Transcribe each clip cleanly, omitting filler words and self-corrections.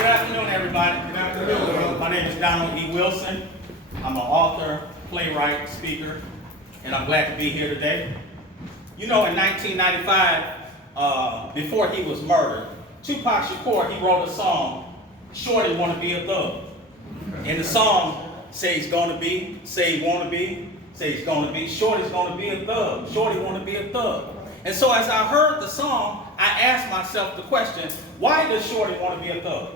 Good afternoon, everybody. Good afternoon. My name is Donald E. Wilson. I'm an author, playwright, speaker, and I'm glad to be here today. You know, in 1995, before he was murdered, Tupac Shakur, he wrote a song, Shorty Wanna Be a Thug. And the song say he's gonna be, say he wanna be, say he's gonna be, Shorty's gonna be a thug, Shorty wanna be a thug. And so as I heard the song, I asked myself the question, why does Shorty wanna be a thug?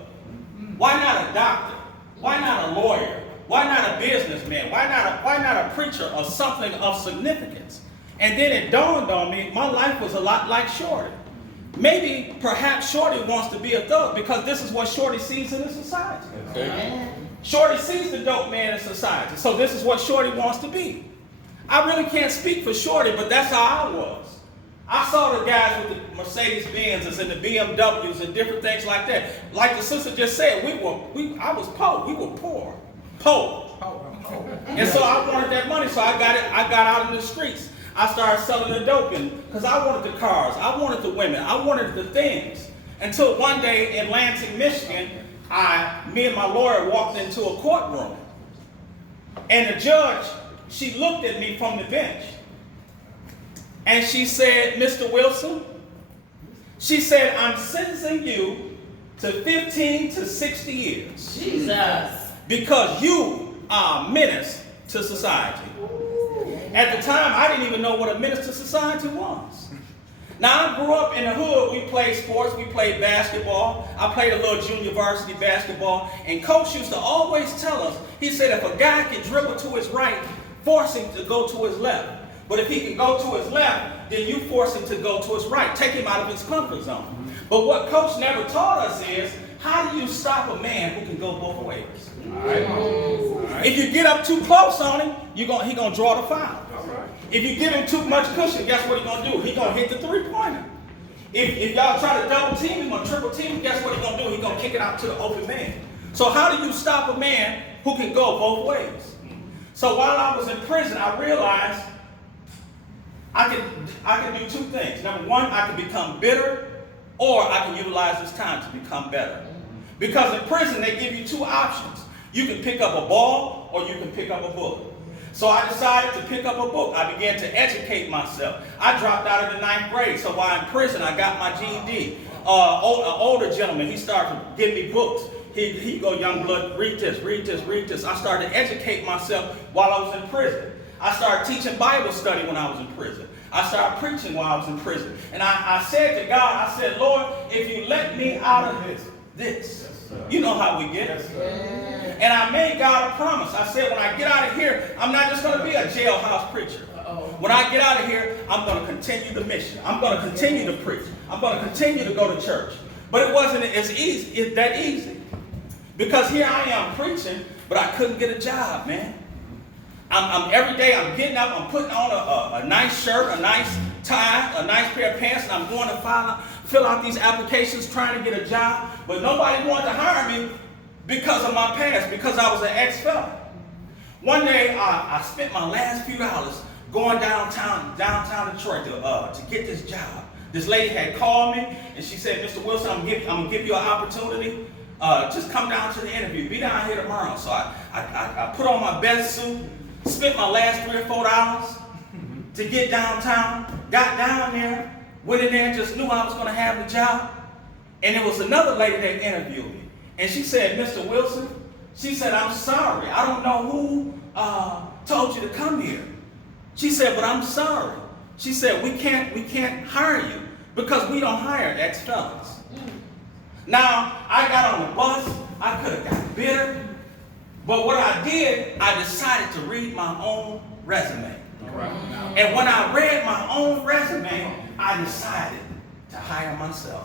Why not a doctor? Why not a lawyer? Why not a businessman? Why not a preacher or something of significance? And then it dawned on me, my life was a lot like Shorty. Maybe, perhaps Shorty wants to be a thug because this is what Shorty sees in the society. Okay. Shorty sees the dope man in society, so this is what Shorty wants to be. I really can't speak for Shorty, but that's how I was. I saw the guys with the Mercedes-Benzes and the BMWs and different things like that. Like the sister just said, I was poor. We were poor. And so I wanted that money, so I got out in the streets. I started selling the dope because I wanted the cars, I wanted the women, I wanted the things. Until one day in Lansing, Michigan, me and my lawyer walked into a courtroom. And the judge, she looked at me from the bench. And she said, Mr. Wilson, she said, I'm sentencing you to 15 to 60 years. Jesus. Because you are a menace to society. At the time, I didn't even know what a menace to society was. Now, I grew up in the hood. We played sports. We played basketball. I played a little junior varsity basketball. And coach used to always tell us, he said, if a guy can dribble to his right, force him to go to his left. But if he can go to his left, then you force him to go to his right. Take him out of his comfort zone. But what coach never taught us is, how do you stop a man who can go both ways? All right. If you get up too close on him, he's going to draw the foul. If you give him too much cushion, guess what he's going to do? He's going to hit the three-pointer. If y'all try to double team him or triple team him, guess what he's going to do? He's going to kick it out to the open man. So how do you stop a man who can go both ways? So while I was in prison, I realized I could do two things. Number one, I could become bitter, or I can utilize this time to become better. Because in prison, they give you two options. You can pick up a ball, or you can pick up a book. So I decided to pick up a book. I began to educate myself. I dropped out of the 9th grade, so while in prison, I got my GED. An older gentleman, he started to give me books. He'd go, young blood, read this, read this, read this. I started to educate myself while I was in prison. I started teaching Bible study when I was in prison. I started preaching while I was in prison. And I said to God, I said, Lord, if you let me out of this, you know how we get. And I made God a promise. I said, when I get out of here, I'm not just going to be a jailhouse preacher. When I get out of here, I'm going to continue the mission. I'm going to continue to preach. I'm going to continue to go to church. But it wasn't that easy. Because here I am preaching, but I couldn't get a job, man. Every day I'm getting up, I'm putting on a nice shirt, a nice tie, a nice pair of pants, and I'm going to fill out these applications trying to get a job. But nobody wanted to hire me because of my past, because I was an ex-felon. One day I spent my last few dollars going downtown Detroit to get this job. This lady had called me and she said, Mr. Wilson, I'm gonna give you an opportunity. Just come down to the interview. Be down here tomorrow. So I put on my best suit. Spent my last $3 or $4 to get downtown, got down there, went in there and just knew I was going to have the job. And there was another lady that interviewed me. And she said, Mr. Wilson, she said, I'm sorry. I don't know who told you to come here. She said, but I'm sorry. She said, we can't hire you because we don't hire ex-felons. Now, I got on the bus. I could have got bitter. But what I did, I decided to read my own resume. And when I read my own resume, I decided to hire myself.